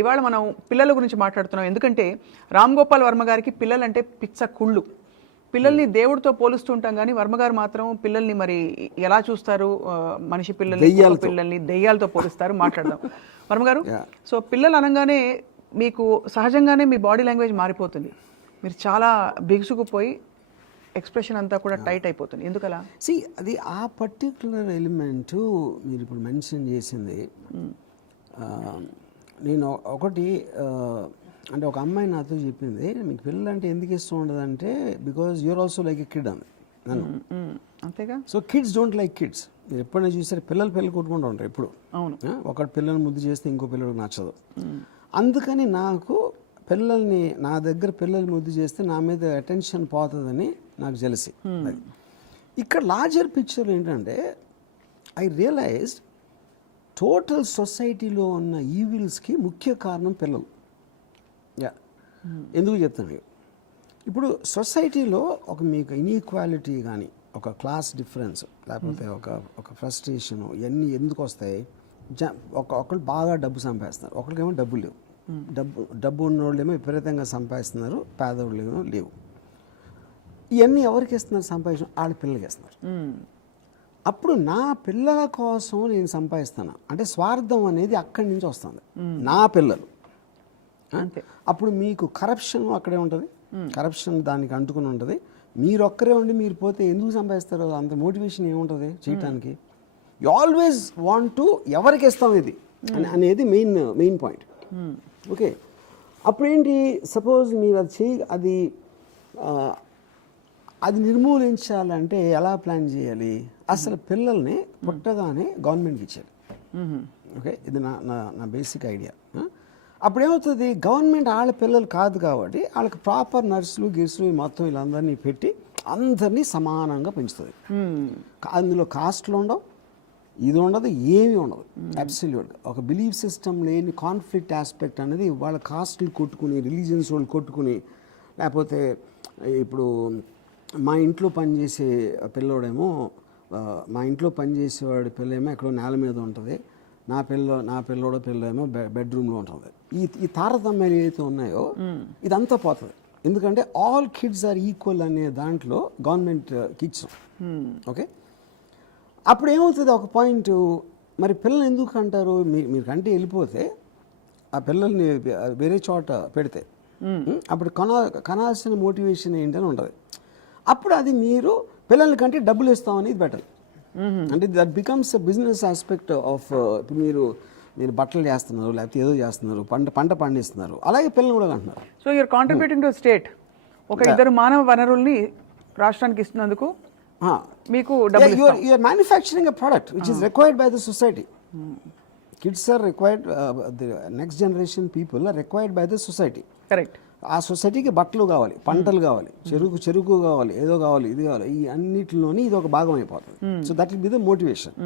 ఇవాళ మనం పిల్లల గురించి మాట్లాడుతున్నాం. ఎందుకంటే రామ్ గోపాల్ వర్మ గారికి పిల్లలంటే పిచ్చ కుళ్ళు. పిల్లల్ని దేవుడితో పోలుస్తూ ఉంటాం కానీ వర్మ గారు మాత్రం పిల్లల్ని మరి ఎలా చూస్తారు? మనిషి పిల్లల్ని. పిల్లల్ని దెయ్యాలతో పోలుస్తారు. మాట్లాడదాం. వర్మ గారు Yeah. సో పిల్లలు అనగానే మీకు సహజంగానే మీ బాడీ లాంగ్వేజ్ మారిపోతుంది. మీరు చాలా బిగుసుకుపోయి ఎక్స్ప్రెషన్ అంతా కూడా టైట్ అయిపోతుంది. ఎందుకలా? సి అది ఆ పర్టికులర్ ఎలిమెంట్ మీరు ఇప్పుడు మెన్షన్ చేసింది ఆ, నేను ఒకటి అంటే ఒక అమ్మాయి నాతో చెప్పింది మీకు పిల్లలు అంటే ఎందుకు ఇష్టం ఉండదంటే because you're also like a kid అంది నన్ను. అంతేగా? So kids don't like kids మీరు ఎప్పుడైనా చూసారు పిల్లలు పిల్లలు కొట్టుకుంటూ ఉంటారు ఎప్పుడు. అవును. ఒకటి పిల్లల్ని ముద్దు చేస్తే ఇంకో పిల్లడికి నచ్చదు. అందుకని నాకు పిల్లల్ని నా దగ్గర పిల్లల్ని ముద్దు చేస్తే నా మీద అటెన్షన్ పోతుందని నాకు తెలిసి ఇక్కడ లార్జర్ పిక్చర్ ఏంటంటే ఐ రియలైజ్ టోటల్ సొసైటీలో ఉన్న ఈవిల్స్కి ముఖ్య కారణం పిల్లలు. యా. ఎందుకు చెప్తాను మీకు? ఇప్పుడు సొసైటీలో ఒక మీకు ఇన్ఈక్వాలిటీ కానీ ఒక క్లాస్ డిఫరెన్స్ లేకపోతే ఒక ఒక ఫ్రస్ట్రేషన్ ఇవన్నీ ఎందుకు వస్తాయి? జ ఒక ఒకళ్ళు బాగా డబ్బు సంపాదిస్తున్నారు. ఒకరికేమో డబ్బు లేవు. డబ్బు డబ్బు ఉన్నోళ్ళేమో విపరీతంగా సంపాదిస్తున్నారు. పేదవాళ్ళేమో లేవు. ఇవన్నీ ఎవరికి ఇస్తున్నారు సంపాదించడం వాళ్ళ పిల్లలకి ఇస్తున్నారు. అప్పుడు నా పిల్లల కోసం నేను సంపాదిస్తాను. అంటే స్వార్థం అనేది అక్కడి నుంచి వస్తుంది. నా పిల్లలు. అప్పుడు మీకు కరప్షన్ అక్కడే ఉంటుంది. కరప్షన్ దానికి అంటుకుని ఉంటుంది. మీరు ఒక్కరే ఉండి మీరు పోతే ఎందుకు సంపాదిస్తారు? అంత మోటివేషన్ ఏముంటుంది చేయటానికి? యు ఆల్వేస్ వాంట్ టు ఎవరికి ఇస్తాం ఇది? అని- అనేది మెయిన్ మెయిన్ పాయింట్ ఓకే అప్పుడేంటి? సపోజ్ మీరు అది చేయి అది అది నిర్మూలించాలంటే ఎలా ప్లాన్ చేయాలి? అసలు పిల్లల్ని పుట్టగానే గవర్నమెంట్కి ఇచ్చారు. ఓకే? ఇది నా నా నా బేసిక్ ఐడియా. అప్పుడు ఏమవుతుంది గవర్నమెంట్ వాళ్ళ పిల్లలు కాదు కాబట్టి వాళ్ళకి ప్రాపర్ నర్సులు గిర్సులు మొత్తం వీళ్ళందరినీ పెట్టి అందరినీ సమానంగా పెంచుతుంది. అందులో కాస్ట్లు ఉండవు ఇది ఉండదు ఏమీ ఉండదు. అబ్సల్యూట్గా ఒక బిలీఫ్ సిస్టమ్ లేని కాన్ఫ్లిక్ట్ ఆస్పెక్ట్ అనేది వాళ్ళ కాస్ట్లు కొట్టుకుని రిలీజియన్స్ వాళ్ళు కొట్టుకుని లేకపోతే ఇప్పుడు మా ఇంట్లో పనిచేసే పిల్లోడేమో మా ఇంట్లో పనిచేసేవాడి పిల్లేమో ఎక్కడో నేల మీద ఉంటుంది. నా పిల్ల నా పిల్లోడో పిల్లేమో బె బెడ్రూమ్లో ఉంటుంది. ఈ ఈ తారతమ్యాలు ఏవైతే ఉన్నాయో ఇదంతా పోతుంది. ఎందుకంటే ఆల్ కిడ్స్ ఆర్ ఈక్వల్ అనే దాంట్లో గవర్నమెంట్ కిడ్స్ ఓకే? అప్పుడు ఏమవుతుంది ఒక పాయింట్ మరి పిల్లలు ఎందుకు అంటారు? మీ మీరు కంటే వెళ్ళిపోతే ఆ పిల్లల్ని వేరే చోట పెడితే. అప్పుడు కొన కనాల్సిన మోటివేషన్ ఏంటని ఉంటుంది. అప్పుడు అది మీరు పిల్లల కంటే డబ్బులు ఇస్తామని ఇది బెటర్ అంటే that becomes business aspect of ఇప్పుడు మీరు మీరు బట్టలు చేస్తున్నారు లేకపోతే ఏదో చేస్తున్నారు పంట పంట పండిస్తున్నారు. అలాగే పిల్లలు కూడా అంటున్నారు. So you're contributing to state ఒక ఇద్దరు మానవ వనరుల్ని రాష్ట్రానికి ఇస్తున్నందుకు మీకు డబ్బులు you are, you are manufacturing a product which is required by the society. Kids are required, uh, the next generation people are required by the society. Correct ఆ సొసైటీకి బట్టలు కావాలి పంటలు కావాలి చెరుకు చెరుకు కావాలి ఏదో కావాలి ఇది కావాలి ఈ అన్నిటిలోని ఇది ఒక భాగం అయిపోతుంది. So that will be the motivation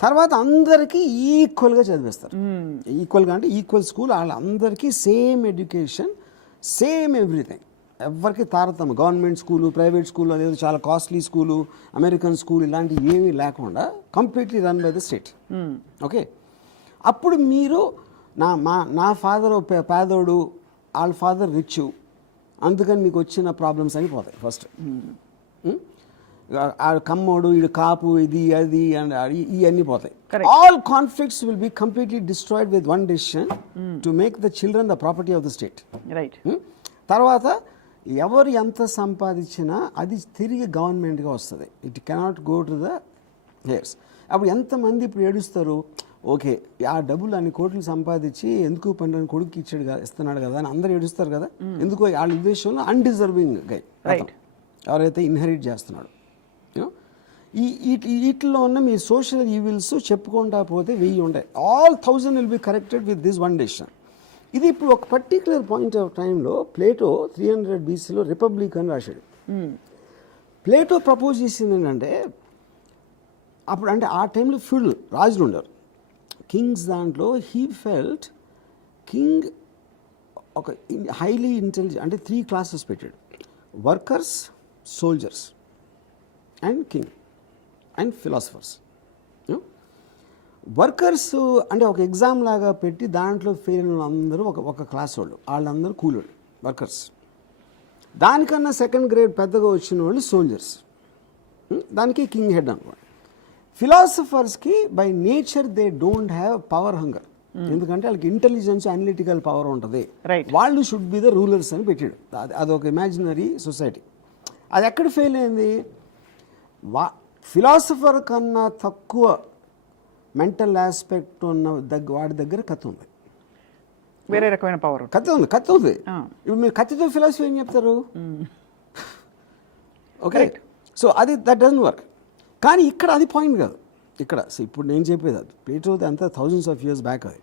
తర్వాత అందరికీ ఈక్వల్గా చదివిస్తారు. ఈక్వల్గా అంటే ఈక్వల్ స్కూల్ వాళ్ళందరికీ సేమ్ ఎడ్యుకేషన్ సేమ్ ఎవ్రీథింగ్ ఎవరికి తారతమ్యం గవర్నమెంట్ స్కూలు ప్రైవేట్ స్కూల్ అదేదో చాలా కాస్ట్లీ స్కూలు అమెరికన్ స్కూల్ ఇలాంటివి ఏమీ లేకుండా completely run by the state okay అప్పుడు మీరు నా మా నా ఫాదర్ పేదోడు వాళ్ళ ఫాదర్ రిచ్ అందుకని మీకు వచ్చిన ప్రాబ్లమ్స్ అని పోతాయి ఫస్ట్. ఆ కమ్మోడు ఇది కాపు ఇది అది అండ్ ఇవన్నీ పోతాయి. All conflicts will be completely destroyed with one decision to make the children the property of the state right తర్వాత ఎవరు ఎంత సంపాదించినా అది తిరిగి గవర్నమెంట్గా వస్తుంది. It cannot go to the heirs అప్పుడు ఎంతమంది ఇప్పుడు ఏడుస్తారు? ఓకే ఆ డబ్బులు అన్ని కోట్లు సంపాదించి ఎందుకు పని కొడుకు ఇచ్చాడు కదా ఇస్తున్నాడు కదా అని అందరు ఏడుస్తారు కదా. ఎందుకు వాళ్ళ ఉద్దేశంలో అన్డిజర్వింగ్ గై. ఎవరైతే ఇన్హెరిట్ చేస్తున్నాడు? ఈ ఈ- వీటిలో ఉన్న మీ సోషల్ ఈవిల్స్ చెప్పుకుంటా పోతే వెయ్యి ఉంటాయి all thousand will be corrected with this one decision ఇది ఇప్పుడు ఒక పర్టికులర్ పాయింట్ ఆఫ్ టైంలో ప్లేటో త్రీ హండ్రెడ్ బీసీలో రిపబ్లిక్ అని రాశాడు. ప్లేటో ప్రపోజ్ చేసింది ఏంటంటే అప్పుడు అంటే ఆ టైంలో ఫ్యూడల్ రాజులు ఉండరు కింగ్స్ దాంట్లో హీ ఫెల్ట్ కింగ్ ఒక హైలీ ఇంటెలిజెంట్ అంటే త్రీ క్లాసెస్ పెట్టాడు workers soldiers and king and philosophers workers అంటే ఒక ఎగ్జామ్ లాగా పెట్టి దాంట్లో ఫెయిల్ అయిన వాళ్ళందరూ ఒక ఒక క్లాస్ వాళ్ళు వాళ్ళందరూ కూలోళ్ళు వర్కర్స్ దానికన్నా సెకండ్ గ్రేడ్ పెద్దగా వచ్చిన వాళ్ళు సోల్జర్స్ దానికి కింగ్ హెడ్ అనుకోండి. ఫిలాసఫర్స్కి by nature they don't have power hunger ఎందుకంటే వాళ్ళకి ఇంటెలిజెన్స్ అనలిటికల్ పవర్ ఉంటుంది. వాళ్ళు షుడ్ బి ద రూలర్స్ అని పెట్టాడు. అది అదొక ఇమాజినరీ సొసైటీ అది ఎక్కడ ఫెయిల్ అయింది? వా ఫిలాసఫర్ కన్నా తక్కువ మెంటల్ ఆస్పెక్ట్ ఉన్న దగ్గర వాడి దగ్గర కత్తి ఉంది. వేరే రకమైన పవర్ కత్తి ఉంది కత్తి ఉంది. ఇప్పుడు మీరు కత్తితో ఫిలాసఫీ ఏం చెప్తారు? ఓకే సో అది దట్ డజన్ వర్క్ కానీ ఇక్కడ అది పాయింట్ కాదు. ఇక్కడ ఇప్పుడు నేను చెప్పేది అది. ప్లేటో అంతా థౌజండ్స్ ఆఫ్ ఇయర్స్ బ్యాక్ అది?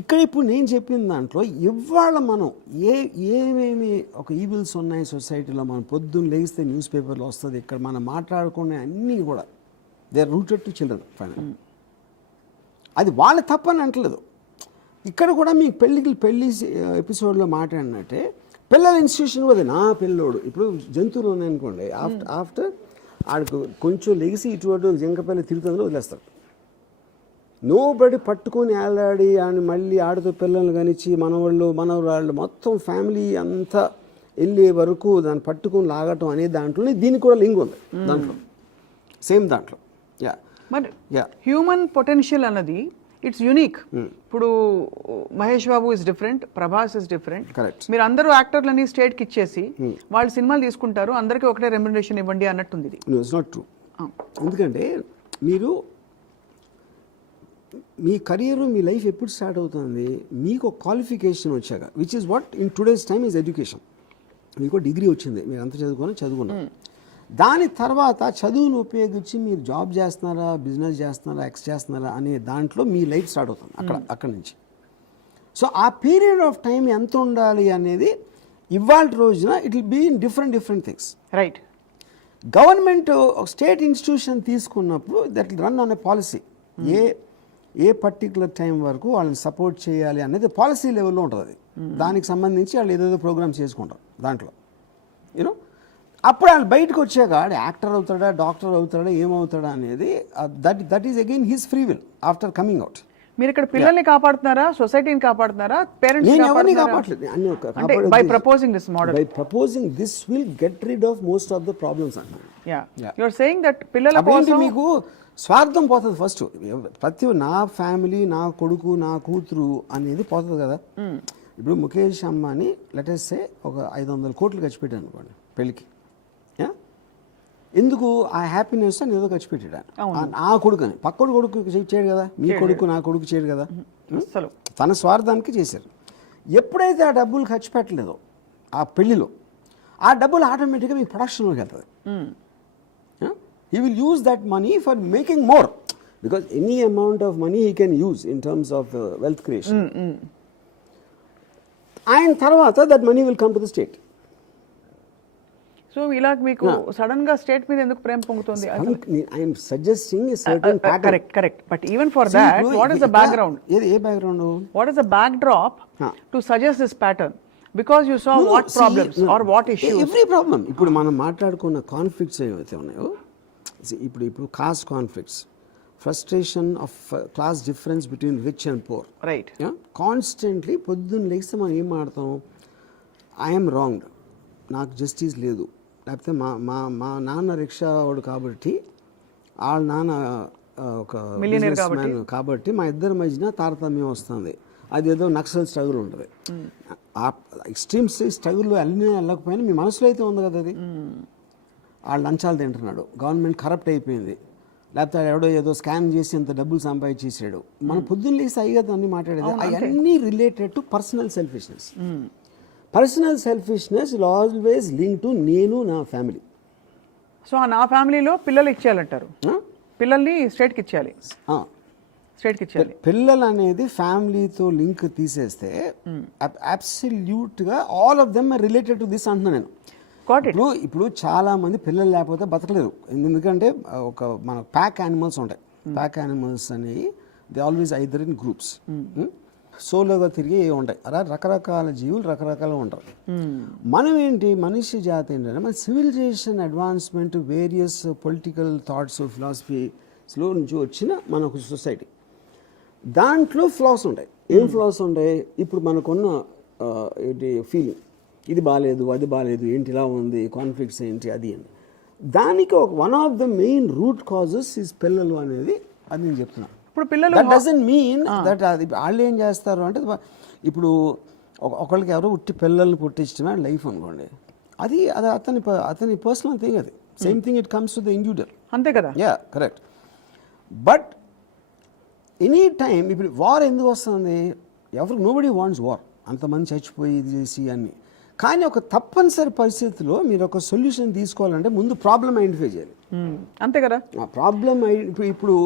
ఇక్కడ ఇప్పుడు నేను చెప్పిన దాంట్లో ఇవాళ మనం ఏ ఏమేమి ఒక ఈవిల్స్ ఉన్నాయి సొసైటీలో మనం పొద్దున్న లేగిస్తే న్యూస్ పేపర్లో వస్తుంది ఇక్కడ మనం మాట్లాడుకునే అన్నీ కూడా. They are rooted to children final అది వాళ్ళ తప్పని అంటలేదు. ఇక్కడ కూడా మీకు పెళ్ళికి పెళ్ళి ఎపిసోడ్లో మాట్లాడినట్టే పిల్లల ఇన్స్టిట్యూషన్ కూడా నా పిల్లోడు ఇప్పుడు జంతువులు ఉన్నాయనుకోండి ఆఫ్టర్ ఆఫ్టర్ ఆడికి కొంచెం లెగిసి ఇటువంటి జింకపల్లి తిరుగుతుందో వదిలేస్తాడు. నో బడి పట్టుకొని ఆలాడి ఆయన మళ్ళీ ఆడుతూ పిల్లల్ని కనిచ్చి మనవాళ్ళు మనవరాళ్ళు మొత్తం ఫ్యామిలీ అంతా వెళ్ళే వరకు దాన్ని పట్టుకొని లాగటం అనే దాంట్లోనే దీనికి కూడా లింక్ ఉంది దాంట్లో. సేమ్ దాంట్లో. యా. మరి యా. హ్యూమన్ పొటెన్షియల్ అన్నది ఇట్స్ యూనిక్ ఇప్పుడు Mahesh Babu is different Prabhas is different correct మీరు అందరూ యాక్టర్లని స్టేట్కి ఇచ్చేసి వాళ్ళు సినిమాలు తీసుకుంటారు అందరికీ ఒకటే రెమ్యునరేషన్ ఇవ్వండి అన్నట్టుంది ఇది. ఇట్స్ నాట్ ట్రూ ఎందుకంటే మీరు మీ కెరియర్ మీ లైఫ్ ఎప్పుడు స్టార్ట్ అవుతుంది? మీకు ఒక క్వాలిఫికేషన్ వచ్చాక which is what in today's time is education మీకు డిగ్రీ వచ్చింది మీరు అంత చదువుకొని చదువుకున్నారు. దాని తర్వాత చదువును ఉపయోగించి మీరు జాబ్ చేస్తున్నారా బిజినెస్ చేస్తున్నారా ఎక్స్ చేస్తున్నారా అనే దాంట్లో మీ లైఫ్ స్టార్ట్ అవుతుంది అక్కడ అక్కడ నుంచి. సో ఆ పీరియడ్ ఆఫ్ టైం ఎంత ఉండాలి అనేది ఇవాళ రోజున it will be in different different things. Right government ఒక స్టేట్ ఇన్స్టిట్యూషన్ తీసుకున్నప్పుడు దట్ రన్ అనే policy. A a particular time వరకు వాళ్ళని సపోర్ట్ చేయాలి అనేది పాలసీ లెవెల్లో ఉంటుంది అది. దానికి సంబంధించి వాళ్ళు ఏదేదో ప్రోగ్రామ్స్ చేసుకుంటారు దాంట్లో. యూనో అప్పుడు వాళ్ళు బయటకు వచ్చాక ఆడు యాక్టర్ అవుతాడా డాక్టర్ అవుతాడా ఏమవుతాడా అనేది that that is again he's free will after coming out మీరు ఇక్కడ పిల్లల్ని కాపాడుతున్నారా? సొసైటీని కాపాడుతున్నారా? పేరెంట్స్ నేను ఎవరిని కాపాడలేదు. By. Proposing this model by proposing this will get rid of most of the problems అంటున్నాను yeah Yeah. You're saying that పిల్లల కోసం మీకు? స్వార్థం పోతుంది ఫస్ట్ ప్రతి నా ఫ్యామిలీ నా కొడుకు నా కూతురు అనేది పోతుంది కదా. ఇప్పుడు ముఖేష్ అమ్మాని లెటెస్ సే ఒక ఐదు వందల కోట్లు ఖర్చు పెట్టాను అనుకోండి పెళ్ళికి. యా? ఎందుకు ఆ హ్యాపీనెస్ అని ఏదో ఖర్చు పెట్టాడు. నా కొడుకు అని పక్కడు కొడుకు చేయడు కదా? మీ కొడుకు నా కొడుకు చేయడు కదా? తన స్వార్థానికి చేశారు. ఎప్పుడైతే ఆ డబ్బులు ఖర్చు పెట్టలేదో ఆ పెళ్ళిలో ఆ డబ్బులు ఆటోమేటిక్గా మీ ప్రొడక్షన్లోకి వెళ్తుంది will use that money for making more. Because any amount of money he can use in terms of uh, wealth creation. ఆయన తర్వాత that money will come to the state so ఇలా మీకు సడన్గా స్టేట్ మీద ఎందుకు ప్రేమ పొంగుతుంది I'm suggesting certain correct correct but even for that what is the background ఏది a background what is the backdrop. To suggest this pattern because you saw what problems are what issues every problem ఇప్పుడు మనం మాట్లాడుకున్న conflicts ఏవైతే ఉన్నాయో ఇప్పుడు ఇప్పుడు caste conflicts frustration of class difference between rich and poor right constantly పొద్దున్న లేస్తే మనం ఏం మాడతాం? ఐఎమ్ రాంగ్ నాకు జస్టిస్ లేదు. లేకపోతే మా మా మా నాన్న రిక్షా వాడు కాబట్టి వాళ్ళ నాన్న ఒక businessman కాబట్టి? మా ఇద్దరి మధ్యన తారతమ్యం వస్తుంది. అది ఏదో నక్సల్ స్ట్రగుల్ ఉంటుంది. ఆ ఎక్స్ట్రీమ్ స్ట్రగుల్లో వెళ్ళినా వెళ్ళకపోయినా మీ మనసులో అయితే ఉంది కదా అది. వాళ్ళు లంచాలు తింటున్నాడు. గవర్నమెంట్ కరప్ట్ అయిపోయింది. లేకపోతే ఎవడో ఏదో స్కామ్ చేసి ఇంత డబ్బులు సంపాదించేసాడు. మనం పొద్దున్న లేసి అయ్యి కదా అన్ని మాట్లాడేది. అవన్నీ related to personal selfishness personal selfishness will always link to నేను నా ఫ్యామిలీ సో నా ఫ్యామిలీలో పిల్లలు ఇచ్చేయాలంటారు. పిల్లల్ని స్టేట్కి ఇచ్చేయాలి. స్టేట్కి ఇచ్చేయాలి. పిల్లలు అనేది ఫ్యామిలీతో లింక్ తీసేస్తే అబ్సల్యూట్గా all of them related to this అంటున్నాను నేను. ఇప్పుడు ఇప్పుడు చాలా మంది పిల్లలు లేకపోతే బతకలేరు. ఎందుకంటే ఒక మన ప్యాక్ యానిమల్స్ ఉంటాయి. ప్యాక్ యానిమల్స్ అనేవి they always either in groups సోలోగా తిరిగి ఉంటాయి? అలా రకరకాల జీవులు రకరకాలుగా ఉంటారు. మనం ఏంటి? మనిషి జాతి ఏంటంటే మన civilisation advancement various political thoughts philosophy slow నుంచి వచ్చిన మన ఒక సొసైటీ దాంట్లో ఫ్లాస్ ఉంటాయి. ఏం ఫ్లాస్ ఉంటాయి? ఇప్పుడు మనకున్న ఏంటి ఫీలింగ్ ఇది బాగాలేదు అది బాగాలేదు ఏంటి ఇలా ఉంది కాన్ఫ్లిక్ట్స్ ఏంటి అది అని దానికి ఒక one of the main root causes is పిల్లలు అనేది అది నేను చెప్తున్నాను ఇప్పుడు పిల్లలు దట్ డజన్ మీన్ దట్ అది వాళ్ళు ఏం చేస్తారు అంటే ఇప్పుడు ఒక- ఒకళ్ళకి ఎవరో ఉట్టి పిల్లల్ని పుట్టించడమే లైఫ్ అనుకోండి. అది అది అతని అతని పర్సనల్ థింగ్ అది. Same thing it comes to the individual అంతే కదా? Yeah correct but any time ఇప్పుడు వార్ ఎందుకు వస్తుంది? ఎవరు నోబడి వాంట్స్ వార్ అంతమంది చచ్చిపోయి ఇది చేసి అన్ని. కానీ ఒక తప్పనిసరి పరిస్థితిలో మీరు ఒక సొల్యూషన్ తీసుకోవాలంటే ముందు ప్రాబ్లం ఐడెంటిఫై చేయాలి. అంతే కదా? ప్రాబ్లం ఇప్పుడు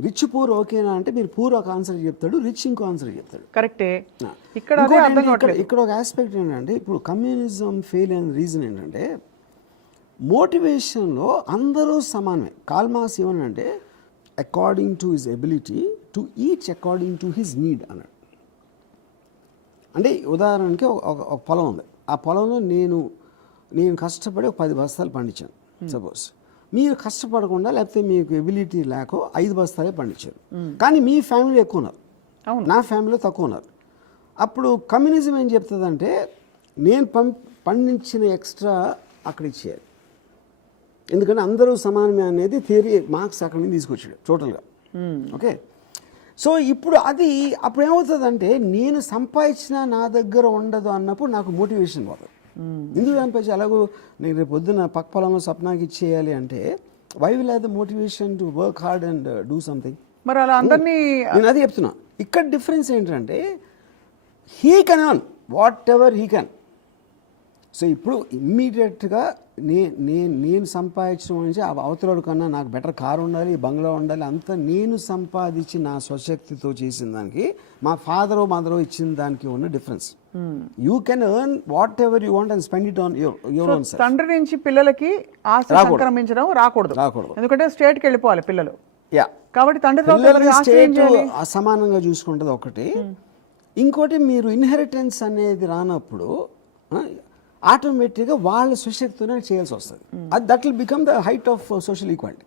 రిచ్ పూర్ ఓకేనా అంటే మీరు పూర్ ఒక ఆన్సర్ చెప్తాడు రిచ్ ఇంకో ఆన్సర్ చెప్తాడు. కరెక్టే. ఇక్కడ ఇక్కడ ఒక ఆస్పెక్ట్ ఏంటంటే ఇప్పుడు కమ్యూనిజం ఫెయిల్ అయిన రీజన్ ఏంటంటే మోటివేషన్లో అందరూ సమానమే. కాల్మాస్ ఏమనంటే according to his ability to each according to his need అన్నాడు. అంటే ఉదాహరణకి ఒక- పొలం ఉంది. ఆ పొలంలో నేను నేను కష్టపడి ఒక పది బస్తాలు పండించాను సపోజ్ మీరు కష్టపడకుండా లేకపోతే మీకు ఎబిలిటీ లేక ఐదు బస్తాలే పండించారు. కానీ మీ ఫ్యామిలీ ఎక్కువ ఉన్నారు. నా ఫ్యామిలీలో తక్కువ ఉన్నారు. అప్పుడు కమ్యూనిజం ఏం చెప్తుందంటే నేను పం పండించిన ఎక్స్ట్రా అక్కడ ఇచ్చేయాలి. ఎందుకంటే అందరూ సమానమే అనేది థియరీ మార్క్స్ అక్కడి నుంచి తీసుకొచ్చాడు టోటల్గా. ఓకే? సో ఇప్పుడు అది అప్పుడు ఏమవుతుందంటే నేను సంపాదించిన నా దగ్గర ఉండదు అన్నప్పుడు నాకు మోటివేషన్ పోతుంది. ఎందుకు సంపాదించి అలాగూ నేను రేపు పొద్దున పక్క పొలంలో సప్నాకి ఇచ్చేయాలి అంటే why will have the motivation to work hard and do something మరి అలా అందరినీ నేను అది చెప్తున్నా. ఇక్కడ డిఫరెన్స్ ఏంటంటే he can earn whatever he can so ఇప్పుడు ఇమ్మీడియట్గా నే నేను నేను సంపాదించడం నుంచి ఆ అవతల కన్నా నాకు బెటర్ కారు ఉండాలి బంగ్లా ఉండాలి అంతా నేను సంపాదించి నా స్వశక్తితో చేసిన దానికి మా ఫాదరు మదరు ఇచ్చిన దానికి ఉన్న difference you can earn whatever you want and spend it on your own తండ్రి నుంచి పిల్లలకి ఆస్తి రాకూడదు. సంక్రమించడం రాకూడదు. రాకూడదు. ఎందుకంటే స్టేట్కి వెళ్ళిపోవాలి పిల్లలు. యా కాబట్టి తండ్రి స్టేట్ అసమానంగా చూసుకుంటుంది ఒకటి. ఇంకోటి మీరు ఇన్హెరిటెన్స్ అనేది రానప్పుడు ఆటోమేటిక్గా వాళ్ళ సుశక్తితోనే చేయాల్సి వస్తుంది. అది that will become the height of social equality